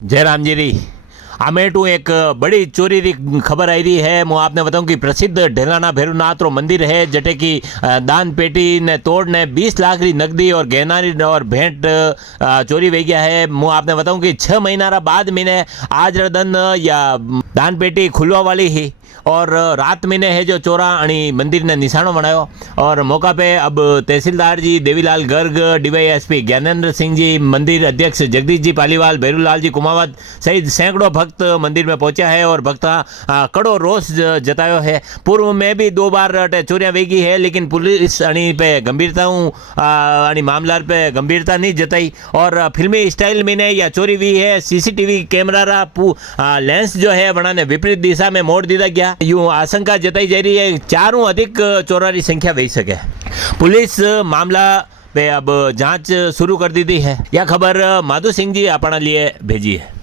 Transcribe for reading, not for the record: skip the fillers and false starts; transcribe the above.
जय राम जी री आमेटू एक बड़ी चोरी री खबर आई रही है। मैं आपने बताऊं कि प्रसिद्ध ढेलाना भैरवनाथ रो मंदिर है जटे की दान पेटी ने तोड़ ने 20 लाख री नकदी और गहना री और भेंट चोरी वे गया है। मैं आपने बताऊं कि 6 महीना रा बाद मैंने आज दिन या दान पेटी खुलवा वाली ही और रात महीने है जो चोरा अणी मंदिर ने निशानो बनायो और मौका पे अब तहसीलदार जी देवीलाल गर्ग, डीवाईएसपी ज्ञानेंद्र सिंह जी, मंदिर अध्यक्ष जगदीश जी पालीवाल, भैरूलाल जी कुमावत सहित सैकड़ों भक्त मंदिर में पहुंचा है और भक्ता कड़ो रोष जतायो है। पूर्व में भी 2 बार चोरियां वेगी है लेकिन पुलिस अणी पे गंभीरता अणी मामला पे गंभीरता नहीं जताई और फिल्मी स्टाइल में ने या चोरी हुई है। सीसीटीवी कैमरा रा लेंस जो है बनाने विपरीत दिशा में मोड़ दिया गया। यूं आशंका जताई जा रही है 4 अधिक चोरा की संख्या वही सके। पुलिस मामला पे अब जांच शुरू कर दी है। यह खबर माधु सिंह जी अपना लिए भेजी है।